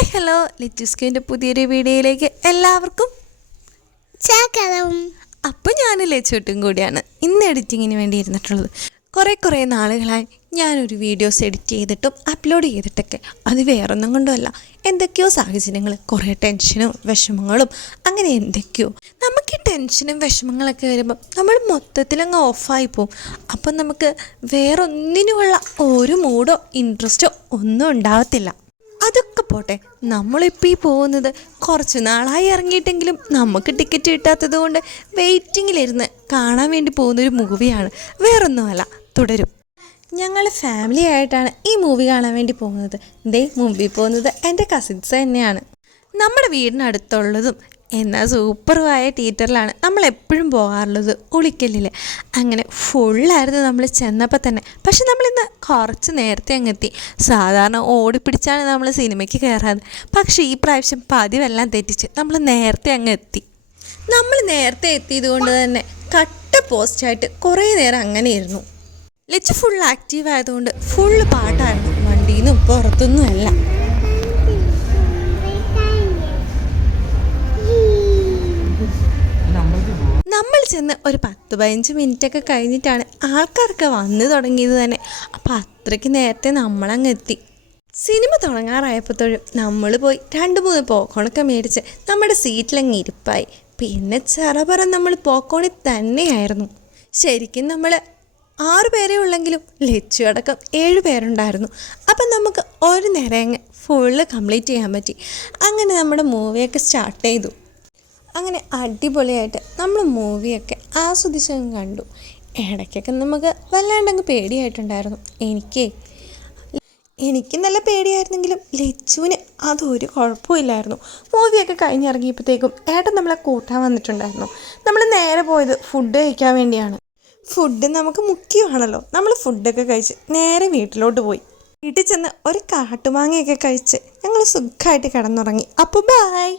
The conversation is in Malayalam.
ഹായ് ഹലോ ലിറ്റുസ്കിന്റെ പുതിയൊരു വീഡിയോയിലേക്ക് എല്ലാവർക്കും ചാക്കളം അപ്പം ഞാൻ ലച്ചുട്ടും കൂടിയാണ്. ഇന്ന് എഡിറ്റിങ്ങിന് വേണ്ടി ഇരുന്നിട്ടുള്ളത്. കുറേ കുറേ നാളുകളായി ഞാനൊരു വീഡിയോസ് എഡിറ്റ് ചെയ്തിട്ടും അപ്ലോഡ് ചെയ്തിട്ടൊക്കെ. അത് വേറൊന്നും കൊണ്ടുമല്ല. എന്തൊക്കെയോ സാഹചര്യങ്ങൾ കുറേ ടെൻഷനും വിഷമങ്ങളും അങ്ങനെ എന്തൊക്കെയോ. നമുക്ക് ഈ ടെൻഷനും വിഷമങ്ങളൊക്കെ വരുമ്പോൾ നമ്മൾ മൊത്തത്തിലങ്ങ് ഓഫായി പോവും. അപ്പം നമുക്ക് വേറൊന്നിനുമുള്ള ഒരു മൂഡോ ഇൻട്രസ്റ്റോ ഒന്നും ഉണ്ടാവത്തില്ല അതൊക്കെ പോട്ടെ. നമ്മളിപ്പോൾ ഈ പോകുന്നത് കുറച്ച് നാളായി ഇറങ്ങിയിട്ടെങ്കിലും നമുക്ക് ടിക്കറ്റ് കിട്ടാത്തത് കൊണ്ട് വെയിറ്റിങ്ങിലിരുന്ന് കാണാൻ വേണ്ടി പോകുന്നൊരു മൂവിയാണ് വേറൊന്നുമല്ല തുടരും. ഞങ്ങൾ ഫാമിലി ആയിട്ടാണ് ഈ മൂവി കാണാൻ വേണ്ടി പോകുന്നത്. ദേ മൂവി പോകുന്നത് എന്റെ കസിൻസ് തന്നെയാണ്. നമ്മുടെ വീടിനടുത്തുള്ളതും എന്നാൽ സൂപ്പറുമായ തിയേറ്ററിലാണ് നമ്മൾ എപ്പോഴും പോകാറുള്ളത് ഉളിക്കല്ലിൽ അങ്ങനെ ഫുള്ളായിരുന്നു നമ്മൾ ചെന്നപ്പോൾ തന്നെ. പക്ഷെ നമ്മളിന്ന് കുറച്ച് നേരത്തെ അങ്ങ് എത്തി സാധാരണ ഓടിപ്പിടിച്ചാണ് നമ്മൾ സിനിമയ്ക്ക് കയറാറ്. പക്ഷേ ഈ പ്രാവശ്യം പതിവെല്ലാം തെറ്റിച്ച് നമ്മൾ നേരത്തെ അങ്ങ് എത്തി നമ്മൾ നേരത്തെ എത്തിയത് കൊണ്ട് തന്നെ കട്ട പോസ്റ്റായിട്ട് കുറേ നേരം അങ്ങനെ ഇരുന്നു ലച്ച് ഫുൾ ആക്റ്റീവ് ആയതുകൊണ്ട് ഫുള്ള് പാട്ടായിരുന്നു. വണ്ടിയിൽ നിന്നും പുറത്തൊന്നും അല്ല. ചെന്ന് ഒരു പത്ത് പതിനഞ്ച് മിനിറ്റൊക്കെ കഴിഞ്ഞിട്ടാണ് ആൾക്കാരൊക്കെ വന്നു തുടങ്ങിയത് തന്നെ. അപ്പം അത്രയ്ക്ക് നേരത്തെ നമ്മളങ്ങ് എത്തി സിനിമ തുടങ്ങാറായപ്പോഴത്തോഴും നമ്മൾ പോയി രണ്ട് മൂന്ന് പോക്കോണൊക്കെ മേടിച്ച് നമ്മുടെ സീറ്റിലങ്ങ് ഇരിപ്പായി. പിന്നെ ചെറപറ നമ്മൾ പോക്കോണിൽ തന്നെയായിരുന്നു. ശരിക്കും നമ്മൾ ആറ് പേരേ ഉള്ളെങ്കിലും ലച്ചു അടക്കം ഏഴ് പേരുണ്ടായിരുന്നു. അപ്പം നമുക്ക് ഒരു നേരം അങ്ങ് ഫുള്ള് കംപ്ലീറ്റ് ചെയ്യാൻ പറ്റി. അങ്ങനെ നമ്മുടെ മൂവിയൊക്കെ സ്റ്റാർട്ട് ചെയ്തു. അങ്ങനെ അടിപൊളിയായിട്ട് നമ്മൾ മൂവിയൊക്കെ ആസ്വദിച്ചങ്ങ് കണ്ടു. ഇടയ്ക്കൊക്കെ നമുക്ക് വല്ലാണ്ടങ്ങ് പേടിയായിട്ടുണ്ടായിരുന്നു. എനിക്കേ എനിക്ക് നല്ല പേടിയായിരുന്നെങ്കിലും ലച്ചുവിന് അതൊരു കുഴപ്പമില്ലായിരുന്നു. മൂവിയൊക്കെ കഴിഞ്ഞിറങ്ങിയപ്പോഴത്തേക്കും ഏട്ടൻ നമ്മളെ കൂട്ടാൻ വന്നിട്ടുണ്ടായിരുന്നു. നമ്മൾ നേരെ പോയത് ഫുഡ് കഴിക്കാൻ വേണ്ടിയാണ്. ഫുഡ് നമുക്ക് മുഖ്യമാണല്ലോ. നമ്മൾ ഫുഡൊക്കെ കഴിച്ച് നേരെ വീട്ടിലോട്ട് പോയി. വീട്ടിൽ ചെന്ന് ഒരു കാട്ടുമാങ്ങയൊക്കെ കഴിച്ച് ഞങ്ങൾ സുഖമായിട്ട് കിടന്നുറങ്ങി. അപ്പോൾ ബായ്.